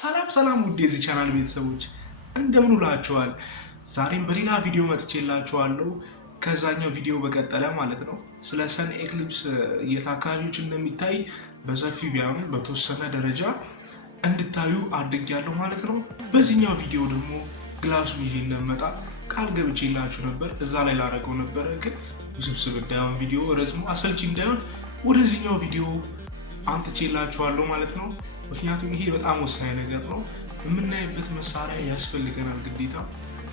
ሰላም ውድ የዚህ ቻናል ቤተሰቦች እንደምን ውላችኋል? ዛሬም በሌላ ቪዲዮ መጥቼላችኋለሁ። ከዛኛው ቪዲዮ በቀጠለ ማለት ነው። ስለ ሰን ኤክሊፕስ የታካቢዎች እንደሚታይ በሰፊው ቢያኑ በተወሰነ ደረጃ እንድታዩ አድርጌያለሁ ማለት ነው። በዚህኛው ቪዲዮ ደግሞ ግላሱን ይዤ እንደመጣ ቃል ገብቼላችሁ ነበር። እዛ ላይ ላደርገው ነበር ግን ውስብስብ እንዳይሆን ቪዲዮ ረዝሞ አሰልቺ እንዳይሆን ወደዚህኛው ቪዲዮ አምጥቼላችኋለሁ ማለት ነው። ምክንያቱም ይሄ በጣም ወሳኝ ነገር ነው። የምናይበት መሳሪያ ያስፈልገናል ግዴታ።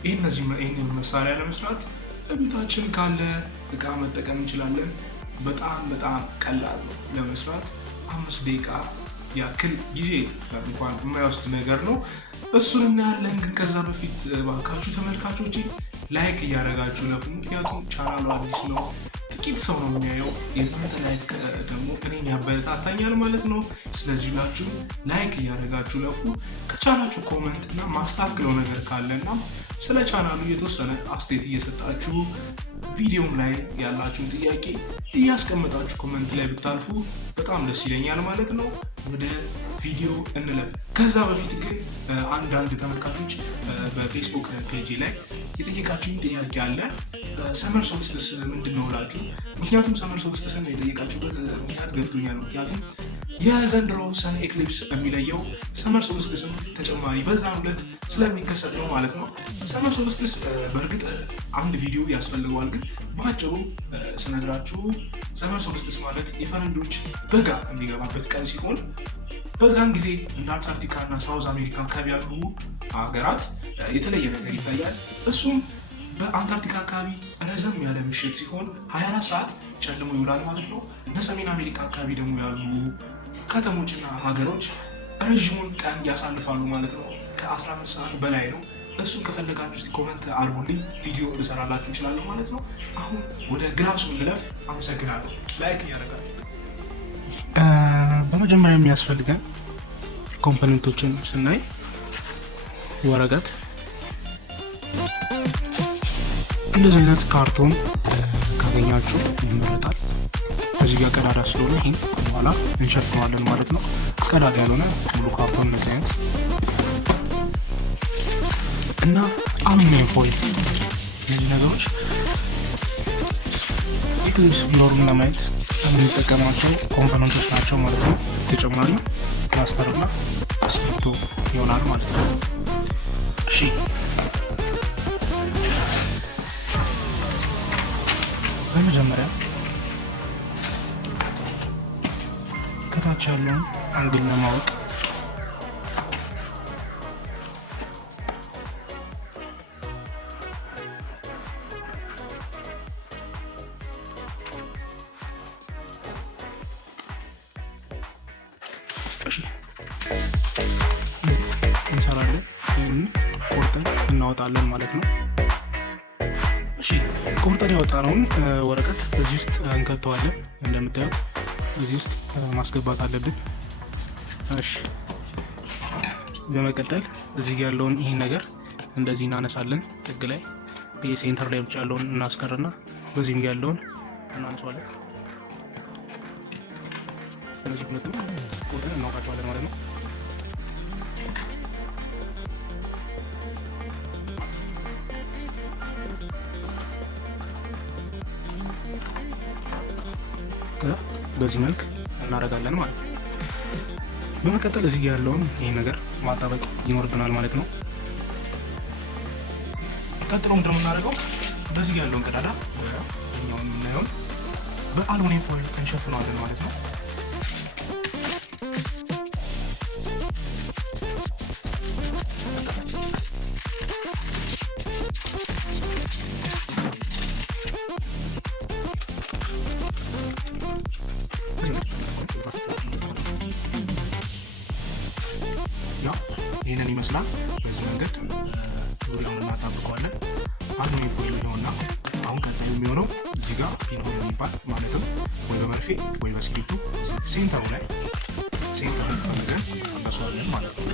ይህንን መሳሪያ ለመስራት በቤታችን ካለ እቃ መጠቀም እንችላለን። በጣም ቀላል ነው ለመስራት። 5 ደቂቃ ያክል ጊዜ እንኳን የማይወስድ ነገር ነው። እሱን እናያለን። ግን ከዛ በፊት ባካችሁ ተመልካቾች ላይክ እያደረጋችሁ ለፉ። ምክንያቱም ቻናሉ አዲስ ነው፣ ጥቂት ሰው ነው የሚያየው። የእናንተ ላይክ ደግሞ እኔን ያበረታታኛል ማለት ነው። ስለዚህ ሁላችሁ ላይክ እያደረጋችሁ ለፉ። ከቻላችሁ ኮሜንት እና ማስተካከለው ነገር ካለና ስለ ቻናሉ የተወሰነ አስተያየት እየሰጣችሁ ቪዲዮም ላይ ያላችሁን ጥያቄ እያስቀመጣችሁ ኮሜንት ላይ ብታልፉ በጣም ደስ ይለኛል ማለት ነው። ወደ ቪዲዮ እንለፍ። ከዛ በፊት ግን አንዳንድ ተመልካቾች በፌስቡክ ፔጅ ላይ የጠየቃችሁኝ ጥያቄ አለ። ሰመር ሶልስቲስ ምንድነው ብላችሁ። ምክንያቱም ሰመር ሶልስቲስን የጠየቃችሁበት ምክንያት ገብቶኛል። ምክንያቱም የዘንድሮ ሰን ኤክሊፕስ የሚለየው ሰመር ሶልስቲስን ተጨማሪ በዛም ዕለት ስለሚከሰት ነው ማለት ነው። ሰመር ሶልስቲስ በእርግጥ አንድ ቪዲዮ ያስፈልገዋል። ግን በአጭሩ ስነግራችሁ ሰመር ሶልስቲስ ማለት የፈረንጆች በጋ የሚገባበት ቀን ሲሆን በዛን ጊዜ እንደ አንታርክቲካ እና ሳውዝ አሜሪካ አካባቢ ያሉ ሀገራት የተለየ ነገር ይታያል። እሱም በአንታርክቲካ አካባቢ ረዘም ያለ ምሽት ሲሆን 24 ሰዓት ጨልሞ ይውላል ማለት ነው። በሰሜን አሜሪካ አካባቢ ደግሞ ያሉ ከተሞችና ሀገሮች ረዥሙን ቀን ያሳልፋሉ ማለት ነው። ከ15 ሰዓት በላይ ነው። እሱን ከፈለጋችሁ እስቲ ኮሜንት አድርጉልኝ፣ ቪዲዮ ልሰራላችሁ እችላለሁ ማለት ነው። አሁን ወደ ግላሱ እንለፍ። አመሰግናለሁ። ላይክ እያደረጋችሁ በመጀመሪያ የሚያስፈልገን ኮምፖነንቶችን ስናይ ወረቀት፣ እንደዚህ አይነት ካርቶን ካገኛችሁ ይመረጣል። ከዚህ ጋር ቀዳዳ ስለሆነ ይህን በኋላ እንሸፍነዋለን ማለት ነው። ቀዳዳ ያልሆነ ሙሉ ካርቶን እንደዚህ አይነት እና አሉሚኒየም ፎይል፣ እነዚህ ነገሮች ኤክሊፕስ ቢኖሩን ለማየት የምንጠቀማቸው ኮምፖነንቶች ናቸው ማለት ነው። ተጨማሪ ፕላስተር እና እስክሪብቶ ይሆናል ማለት ነው። እሺ በመጀመሪያ ከታች ያለውን አንግል ለማወቅ እንሰራለን። ይህን ቆርጠን እናወጣለን ማለት ነው። እሺ ቆርጠን ያወጣነውን ወረቀት እዚህ ውስጥ እንከተዋለን። እንደምታዩት እዚህ ውስጥ ማስገባት አለብን። እሺ በመቀጠል እዚህ ያለውን ይህን ነገር እንደዚህ እናነሳለን። ጥግ ላይ የሴንተር ላይ ብቻ ያለውን እናስቀርና በዚህም ጋር ያለውን እናነሳዋለን። እነዚህ ሁለቱ ቆርጠን እናውቃቸዋለን ማለት ነው። በዚህ መልክ እናደርጋለን ማለት ነው። በመቀጠል እዚህ ጋር ያለውን ይህን ነገር ማጣበቅ ይኖርብናል ማለት ነው። ቀጥሎ እንደምናደርገው በዚህ ጋር ያለውን ቀዳዳ እኛውን የምናየውን በአሉሚኒየም ፎይል እንሸፍነዋለን ማለት ነው። ይህንን ይመስላል። በዚህ መንገድ ዙሪያውን እናጣብቀዋለን። አሉሚኒየም ፎይል ይሆንና አሁን ቀጣዩ የሚሆነው እዚህ ጋር ፒንሆል የሚባል ማለትም ወይ በመርፌ ወይ በስክሪፕቱ ሴንተሩ ላይ ሴንተሩን ፈልገን እንበሳዋለን ማለት ነው።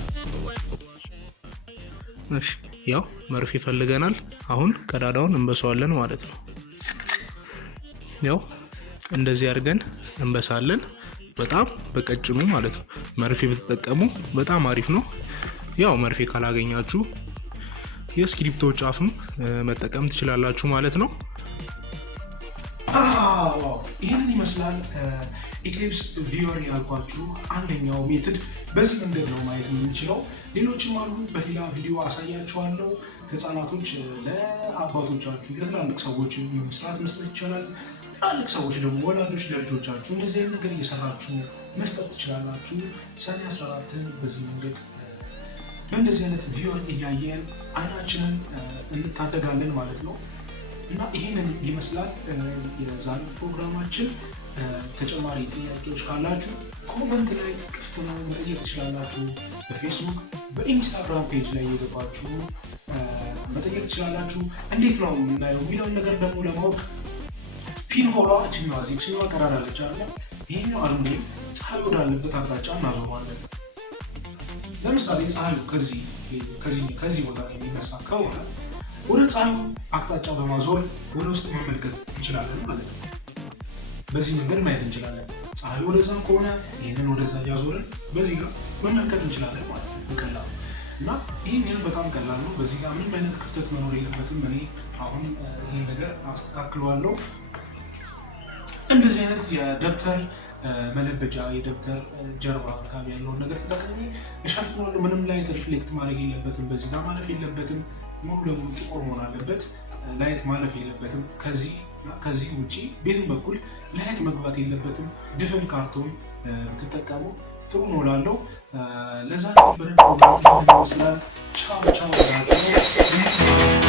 እሺ ያው መርፌ ፈልገናል። አሁን ቀዳዳውን እንበሳዋለን ማለት ነው። ያው እንደዚህ አድርገን እንበሳለን። በጣም በቀጭኑ ማለት ነው። መርፌ ብትጠቀሙ በጣም አሪፍ ነው። ያው መርፌ ካላገኛችሁ የስክሪፕቶ ጫፍም መጠቀም ትችላላችሁ ማለት ነው። ዋው ይሄንን ይመስላል ኢክሊፕስ ቪወር ያልኳችሁ አንደኛው ሜትድ በዚህ መንገድ ነው ማየት የምንችለው። ሌሎችም አሉ በሌላ ቪዲዮ አሳያችኋለሁ። ህፃናቶች ለአባቶቻችሁ ለትላልቅ ሰዎች መስራት መስጠት ይቻላል። ትላልቅ ሰዎች ደግሞ ወላጆች ለልጆቻችሁ እንደዚህ አይነት ነገር እየሰራችሁ መስጠት ትችላላችሁ። ሰኔ 14ን በዚህ መንገድ በእንደዚህ አይነት ቪወር እያየን አይናችንን እንታደጋለን ማለት ነው። እና ይሄንን ይመስላል የዛሬ ፕሮግራማችን። ተጨማሪ ጥያቄዎች ካላችሁ ኮሜንት ላይ ክፍት ነው መጠየቅ ትችላላችሁ። በፌስቡክ በኢንስታግራም ፔጅ ላይ እየገባችሁ መጠየቅ ትችላላችሁ። እንዴት ነው የምናየው የሚለውን ነገር ደግሞ ለማወቅ ፒን ሆሏ እችኛዋ ዚክሽኛዋ ቀዳዳለች አለ። ይሄኛው አሉሚኒየም ፀሐይ ወዳለበት አቅጣጫ እናዞረዋለን። ለምሳሌ ፀሐዩ ከዚህ ቦታ የሚነሳ ከሆነ ወደ ፀሐዩ አቅጣጫ በማዞር ወደ ውስጥ መመልከት እንችላለን ማለት ነው። በዚህ መንገድ ማየት እንችላለን። ፀሐዩ ወደዛ ከሆነ ይህንን ወደዛ እያዞርን በዚህ ጋር መመልከት እንችላለን ማለት ነው በቀላሉ። እና ይህን በጣም ቀላል ነው። በዚህ ጋር ምንም አይነት ክፍተት መኖር የለበትም። እኔ አሁን ይህን ነገር አስተካክለዋለሁ። እንደዚህ አይነት የደብተር መለበጃ የደብተር ጀርባ አካባቢ ያለውን ነገር ተጠቅሜ እሸፍናለሁ። ምንም ላይት ሪፍሌክት ማድረግ የለበትም። በዚህ ጋር ማለፍ የለበትም። ሙሉ ለሙሉ ጥቁር መሆን አለበት። ላይት ማለፍ የለበትም። ከዚህ ውጪ ቤትም በኩል ላይት መግባት የለበትም። ድፍን ካርቶን ብትጠቀሙ ጥሩ ነው እላለሁ። ለዛሬ በደንብ ፕሮግራም ይመስላል። ቻው ቻው።